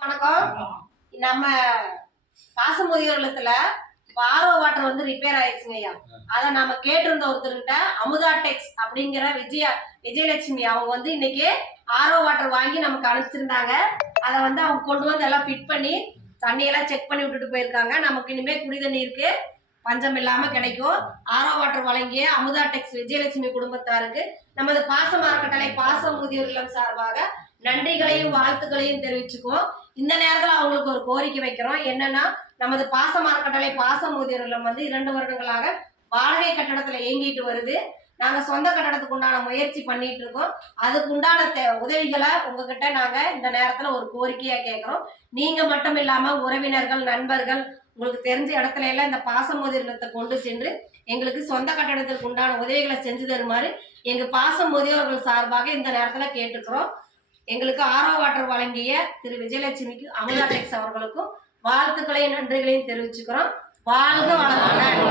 வணக்கம். நம்ம பாசமுதியோர் இல்லத்துல ஆர்ஓ வாட்டர் வந்து ரிப்பேர் ஆயிடுச்சுங்க ஐயா. அதை நம்ம கேட்டிருந்த ஒருத்தர்கிட்ட அமுதா டெக்ஸ் அப்படிங்கிற விஜயலட்சுமி அவங்க வந்து இன்னைக்கு ஆர்ஓ வாட்டர் வாங்கி நமக்கு அனுப்பிச்சிருந்தாங்க. அதை வந்து அவங்க கொண்டு வந்து எல்லாம் ஃபிட் பண்ணி தண்ணியெல்லாம் செக் பண்ணி விட்டுட்டு போயிருக்காங்க. நமக்கு இனிமே குடி தண்ணீருக்கு பஞ்சம் இல்லாம கிடைக்கும். ஆர்ஓ வாட்டர் வழங்கிய அமுதா டெக்ஸ் விஜயலட்சுமி குடும்பத்தாருக்கு நமது பாச அறக்கட்டளை பாச முதியோர் இல்லம் சார்பாக நன்றிகளையும் வாழ்த்துக்களையும் தெரிவிச்சுக்குவோம். இந்த நேரத்துல அவங்களுக்கு ஒரு கோரிக்கை வைக்கிறோம். என்னன்னா, நமது பாச அறக்கட்டளை பாச முதியோர் இல்லம் வந்து 2 வருடங்களாக வாடகை கட்டடத்துல இயங்கிட்டு வருது. நாங்க சொந்த கட்டடத்துக்கு உண்டான முயற்சி பண்ணிட்டு இருக்கோம். அதுக்கு உண்டான உதவிகளை உங்ககிட்ட நாங்க இந்த நேரத்துல ஒரு கோரிக்கையா கேட்கிறோம். நீங்க மட்டும் இல்லாம உறவினர்கள், நண்பர்கள், உங்களுக்கு தெரிஞ்ச இடத்துல எல்லாம் இந்த பாச முதியோர் இல்லத்தை கொண்டு சென்று எங்களுக்கு சொந்த கட்டடத்திற்கு உண்டான உதவிகளை செஞ்சு தருமாறு எங்க பாச முதியோர்கள் சார்பாக இந்த நேரத்துல கேட்டுக்கிறோம். எங்களுக்கு ஆர்ஓ வாட்டர் வழங்கிய திரு விஜயலட்சுமிக்கு அமுதா டெக்ஸ் அவர்களுக்கும் வாழ்த்துக்களையும் நன்றிகளையும் தெரிவிச்சுக்கிறோம். வாழ்க வளமுடன்.